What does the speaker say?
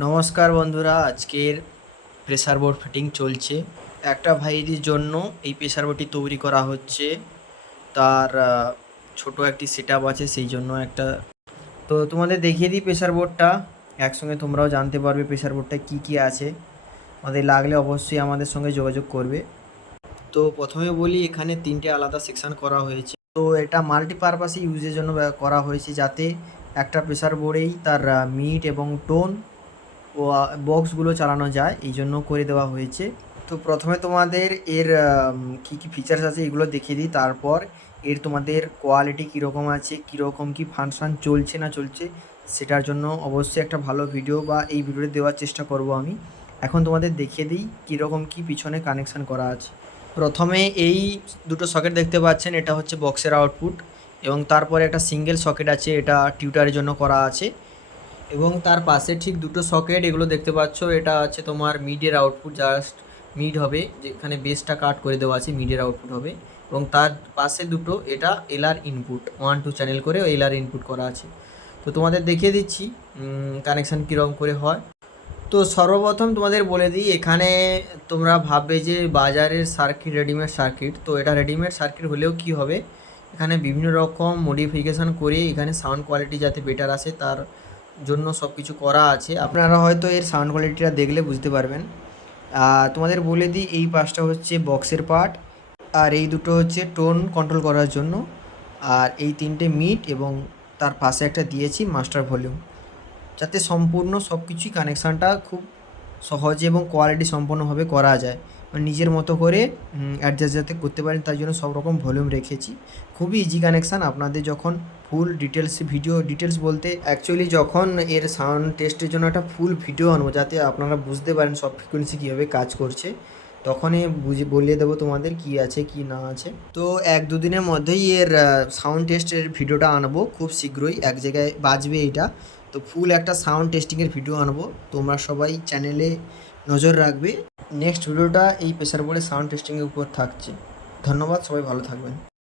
নমস্কার বন্ধুরা, আজকের প্রেসার বোর্ড ফিটিং চলছে। একটা ভাইয়ের জন্য এই প্রেসার বোর্ডটি তৈরি করা হচ্ছে। তার ছোট একটি সেট আছে, সেই জন্য একটা। তো তোমাদের দেখিয়ে দিই প্রেসার বোর্ডটা একসঙ্গে তোমরাও জানতে পারবে প্রেসার বোর্ডটা কী কী আছে। আমাদের লাগলে অবশ্যই আমাদের সঙ্গে যোগাযোগ করবে। তো প্রথমে বলি, এখানে তিনটে আলাদা সেকশন করা হয়েছে। তো এটা মাল্টিপারপাসে ইউজের জন্য করা হয়েছে, যাতে একটা প্রেসার বোর্ডেই তার মিট এবং টোন বক্সগুলো চালানো যায় এই জন্য করে দেওয়া হয়েছে। তো প্রথমে তোমাদের এর কি কি ফিচার্স আছে এগুলো দেখিয়ে দিই। তারপর এর তোমাদের কোয়ালিটি কীরকম আছে, কীরকম কি ফাংশন চলছে না চলছে, সেটার জন্য অবশ্যই একটা ভালো ভিডিও বা এই ভিডিওতে দেওয়ার চেষ্টা করব আমি। এখন তোমাদের দেখিয়ে দিই কীরকম কি পিছনে কানেকশান করা আছে। প্রথমে এই দুটো সকেট দেখতে পাচ্ছেন, এটা হচ্ছে বক্সের আউটপুট এবং তারপরে একটা সিঙ্গেল সকেট আছে, এটা টিউটারের জন্য করা আছে। এবং তার পাশে ঠিক দুটো সকেট, এগুলো দেখতে পাচ্ছ। এটা আছে তোমার মিডের আউটপুট জাস্ট মিড হবে, যেখানে বেসটা কাট করে দেওয়া আছে মিডের আউটপুট হবে। এবং তার পাশে দুটো, এটা LR input one two channel করে এলআর ইনপুট করা আছে। তো তোমাদের দেখিয়ে দিচ্ছি কানেকশান কীরকম করে হয়। তো সর্বপ্রথম তোমাদের বলে দিই, এখানে তোমরা ভাববে যে বাজারের সার্কিট রেডিমেড সার্কিট তো এটা রেডিমেড সার্কিট হলেও কি হবে? এখানে বিভিন্ন রকম মডিফিকেশান করে এখানে সাউন্ড কোয়ালিটি যাতে বেটার আসে, তার জন্য সব কিছু করা আছে। আপনারা হয়তো এর সাউন্ড কোয়ালিটিটা দেখলে বুঝতে পারবেন। তোমাদের বলে দিই, এই পাশটা হচ্ছে বক্সের পার্ট আর এই দুটো হচ্ছে টোন কন্ট্রোল করার জন্য। আর এই তিনটে মিট এবং তার পাশে একটা দিয়েছি মাস্টার ভলিউম যাতে সম্পূর্ণ সব কিছুই কানেকশানটা খুব সহজে এবং কোয়ালিটি সম্পন্নভাবে করা যায়। নিজের মতো করে অ্যাডজাস্ট যাতে করতে পারেন, তার জন্য সব রকম ভলিউম রেখেছি। খুবই ইজি কানেকশান আপনাদের যখন ফুল ডিটেলস ভিডিও ডিটেলস বলতে অ্যাকচুয়ালি যখন এর সাউন্ড টেস্টের জন্য একটা ফুল ভিডিও আনব, যাতে আপনারা বুঝতে পারেন সব ফ্রিকোয়েন্সি কীভাবে কাজ করছে, তখনই বুঝে, বলিয়ে দেবো তোমাদের কি আছে, কি না আছে। তো এক দুদিনের মধ্যেই এর সাউন্ড টেস্টের ভিডিওটা আনব, খুব শীঘ্রই। এক জায়গায় বাজবে এটা। তো ফুল একটা সাউন্ড টেস্টিংয়ের ভিডিও আনব। তোমরা সবাই চ্যানেলে নজর রাখবে। নেক্সট ভিডিওটা এই প্রেসার বোর্ডের সাউন্ড টেস্টিংয়ের উপর থাকছে। ধন্যবাদ, সবাই ভালো থাকবেন।